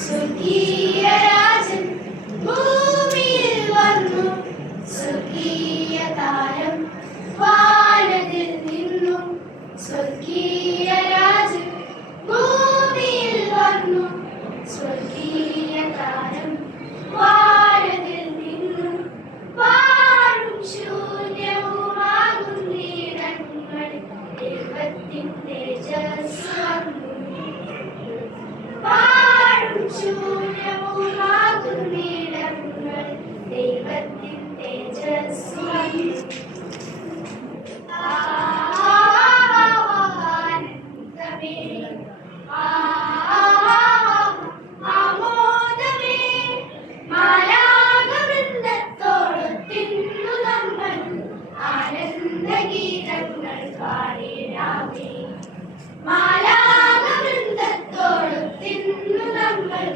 സ്വർഗീയരാജൻ ഭൂമിയിൽ വന്നു. സ്വർഗീയ താരം വാനതിൽ നിന്നു. സ്വർഗീയ ഗീതങ്ങൾ പാടിടാമേ മാലാകവൃന്ദത്തോടും തിന്നു നമ്മൾ.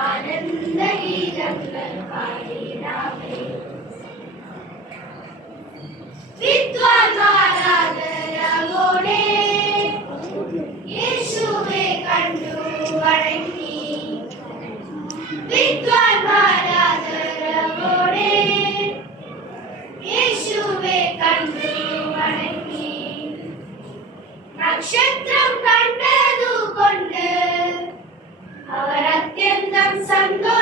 ആനന്ദഗീതങ്ങൾ പാടി நட்சத்திரம் கண்டது கொண்டு அவர் அத்தியந்தம் சந்தோஷம்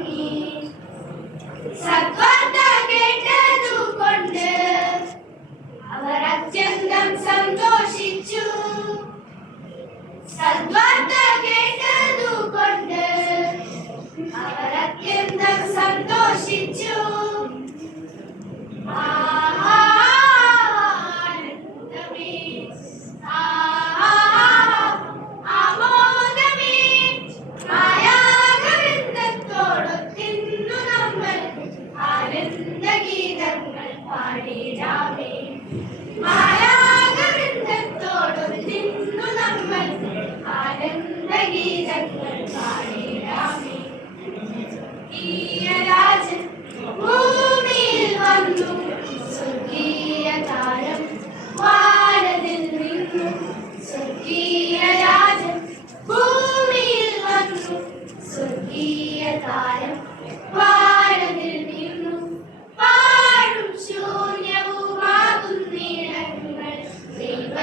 sociales